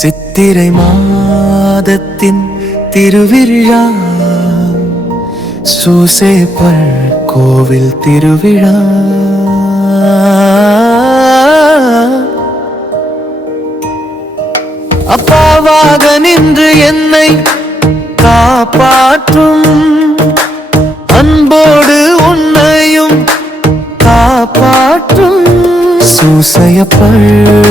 சித்திரை மாதத்தின் திருவிழா. சூசேப்பள் கோவில் திருவிழா. அப்பாவாக நின்று என்னை காப்பாற்றும். அன்போடு உன்னையும் காப்பாற்றும். சூசையப்பள்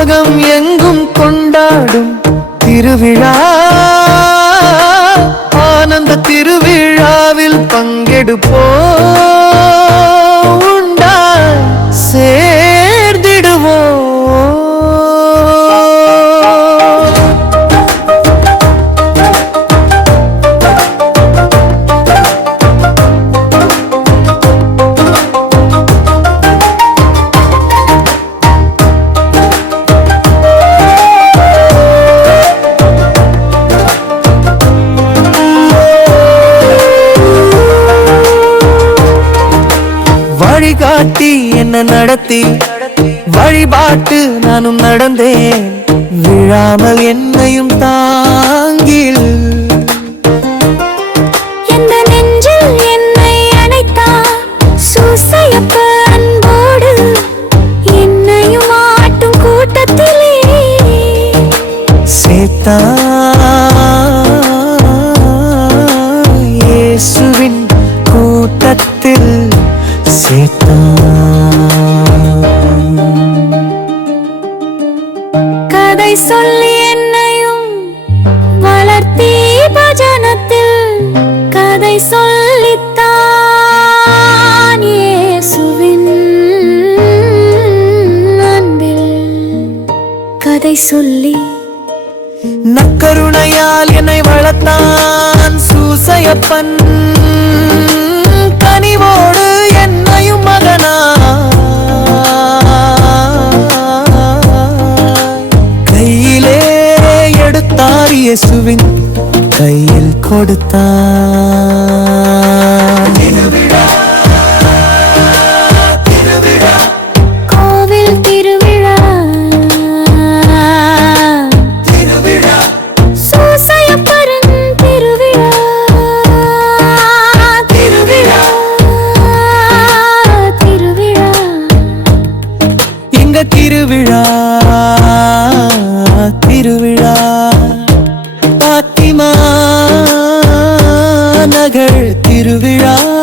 உலகம் எங்கும் கொண்டாடும் திருவிழா. ஆனந்த திருவிழாவில் பங்கெடுப்போ வழிகாட்டி என்ன நடத்தி? வழிபாட்டு நானும் நடந்தேன். விழாமல் என்னையும் தாங்கில். எந்த நெஞ்சில் கதை சொல்லி என்னையும் வளர்த்தி பஜனத்தில் கதை சொல்லித்தான் இயேசுவின் அன்பில். கதை சொல்லி நக்கருணையால் என்னை வளர்த்தான் சூசையப்பன். கனிவோடு இயேசுவின் கையில் கொடுத்தான். கோவில் திருவிழா. திருவிழா? திருவிழா. திருவிழா திருவிழா.